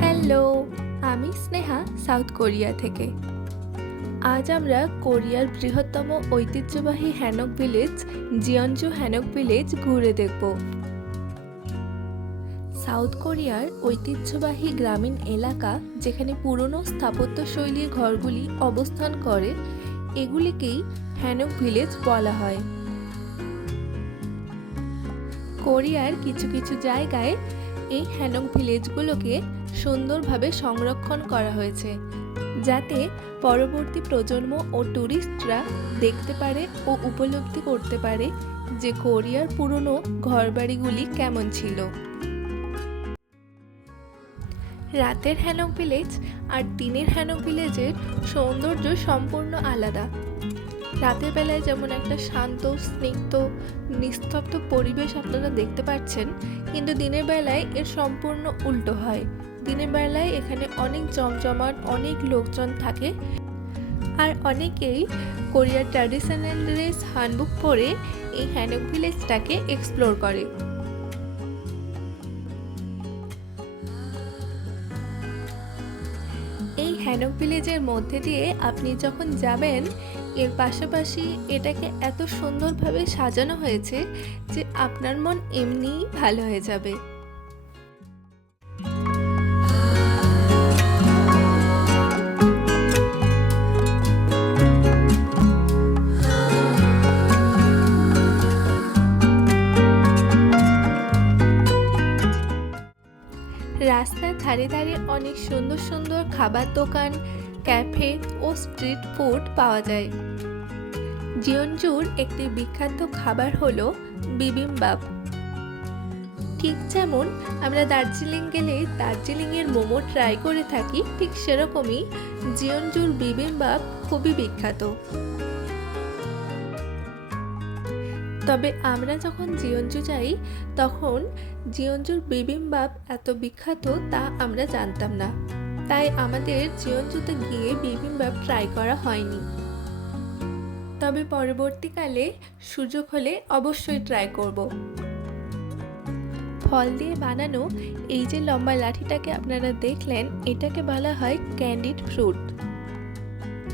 Hello আমি Sneha south Korea থেকে। আজ আমরা কোরিয়ার বৃহত্তম ঐতিহ্যবাহী হ্যানক ভিলেজ জিয়নজু হ্যানক ভিলেজ ঘুরে দেখব। সাউথ কোরিয়ার ঐতিহ্যবাহী গ্রামীণ এলাকা, যেখানে পুরনো স্থাপত্যশৈলীর ঘরগুলি অবস্থান করে, এগুলিকেই হ্যানক ভিলেজ বলা হয়। কোরিয়ার কিছু কিছু জায়গায় এই হ্যানক ভিলেজগুলোকে সুন্দরভাবে সংরক্ষণ করা হয়েছে, যাতে পরবর্তী প্রজন্ম ও ট্যুরিস্টরা দেখতে পারে ও উপলব্ধি করতে পারে যে কোরিয়ার পুরনো ঘরবাড়িগুলি কেমন ছিল। রাতের হ্যানক ভিলেজ আর দিনের হ্যানক ভিলেজের সৌন্দর্য সম্পূর্ণ আলাদা। রাতের বেলায় যেমন একটা শান্ত, স্নিগ্ধ, নিস্তব্ধ পরিবেশ আপনারা দেখতে পাচ্ছেন, কিন্তু দিনের বেলায় এর সম্পূর্ণ উল্টো হয়। দিনের বেলায় এখানে অনেক জমজমাট, অনেক লোকজন থাকে আর অনেকেই কোরিয়ার ট্র্যাডিশনাল ড্রেস হ্যান্ডবুক পরে এই হ্যান্ডবুক ভিলেজটাকে এক্সপ্লোর করে। হ্যানক ভিলেজের মধ্যে দিয়ে আপনি যখন যাবেন, এর পাশাপাশি এটাকে এত সুন্দরভাবে সাজানো হয়েছে যে আপনার মন এমনিই ভালো হয়ে যাবে। রাস্তার ধারে ধারে অনেক সুন্দর সুন্দর খাবার দোকান, ক্যাফে ও স্ট্রিট ফুড পাওয়া যায়। জিয়নজুর একটি বিখ্যাত খাবার হলো বিবিমবাপ ঠিক যেমন আমরা দার্জিলিং গেলে দার্জিলিংয়ের মোমো ট্রাই করে থাকি, ঠিক সেরকমই জিয়নজুর বিবিমবাপ খুবই বিখ্যাত। তবে আমরা যখন জিয়নজু যাই, তখন জিয়নজুর বিবিমবাপ এত বিখ্যাত তা আমরা জানতাম না। তাই আমাদের জিয়নজুতে গিয়ে বিবিমবাপ ট্রাই করা হয়নি। তবে পরবর্তীকালে সুযোগ হলে অবশ্যই ট্রাই করব। ফল দিয়ে বানানো এই যে লম্বা লাঠিটাকে আপনারা দেখলেন, এটাকে বলা হয় ক্যান্ডিড ফ্রুট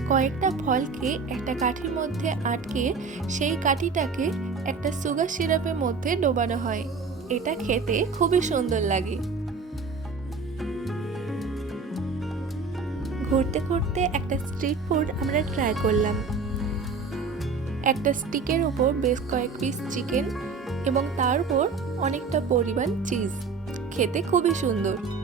কয়েকটা ফলকে একটা কাঠির মধ্যে আটকে সেই কাঠিটাকে একটা সুগার সিরাপের মধ্যে ডোবানো হয়। এটা খেতে খুবই সুন্দর লাগে। ঘুরতে ঘুরতে একটা স্ট্রিট ফুড আমরা ট্রাই করলাম। একটা স্টিকের উপর বেশ কয়েক পিস চিকেন এবং তার উপর অনেকটা পরিমাণ চিজ। খেতে খুবই সুন্দর।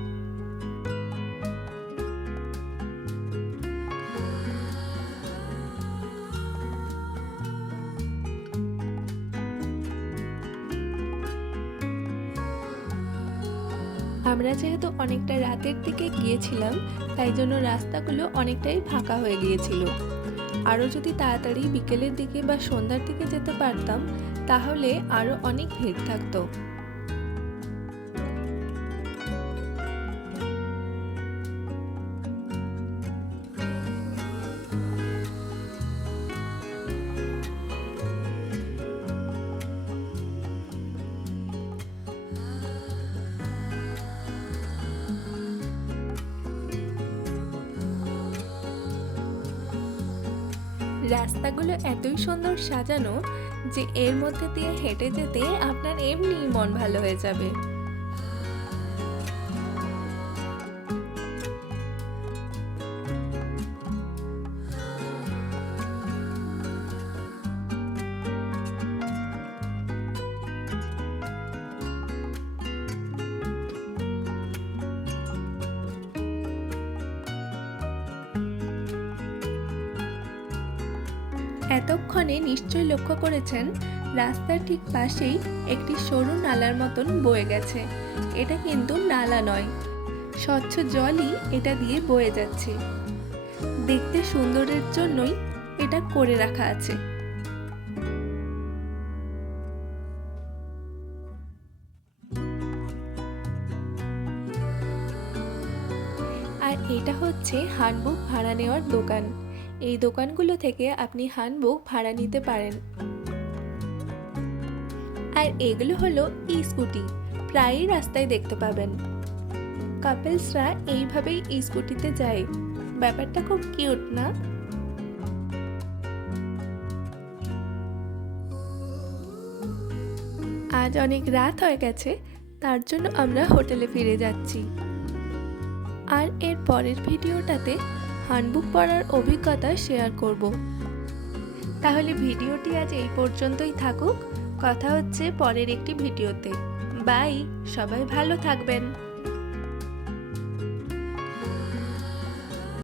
আমরা যেহেতু অনেকটা রাতের দিকে গিয়েছিলাম, তাই জন্য রাস্তাগুলো অনেকটাই ফাঁকা হয়ে গিয়েছিল। আরও যদি তাড়াতাড়ি বিকেলের দিকে বা সন্ধ্যার দিকে যেতে পারতাম, তাহলে আরও অনেক ভিড় থাকতো। রাস্তাগুলো এতই সুন্দর সাজানো যে এর মধ্যে দিয়ে হেঁটে যেতে আপনার এমনি মন ভালো হয়ে যাবে। এতক্ষণে নিশ্চয়ই লক্ষ্য করেছেন, রাস্তার ঠিক পাশেই একটি সরু নালার মতন বয়ে গেছে। এটা কিন্তু নালা নয়। স্বচ্ছ জলই এটা দিয়ে বয়ে যাচ্ছে। দেখতে সুন্দরের জন্যই এটা করে রাখা আছে। আর এটা হচ্ছে হানবুক ভাড়া নেওয়ার দোকান। এই দোকানগুলো থেকে আপনি হানবুক ভাড়া নিতে পারেন। আর এগুলো হলো ই স্কুটি প্রায়ই রাস্তায় দেখতে পাবেন। কাপেলসরা এইভাবেই ই স্কুটিতে যায়। ব্যাপারটা খুব কিউট, না? আজ অনেক রাত হয়ে গেছে, তার জন্য আমরা হোটেলে ফিরে যাচ্ছি। আর এর পরের ভিডিওটাতে হ্যান্ডবুক পড়ার অভিজ্ঞতা শেয়ার করব। তাহলে ভিডিওটি আজ এই পর্যন্তই থাকুক। কথা হচ্ছে পরের একটি ভিডিওতে। বাই সবাই ভালো থাকবেন।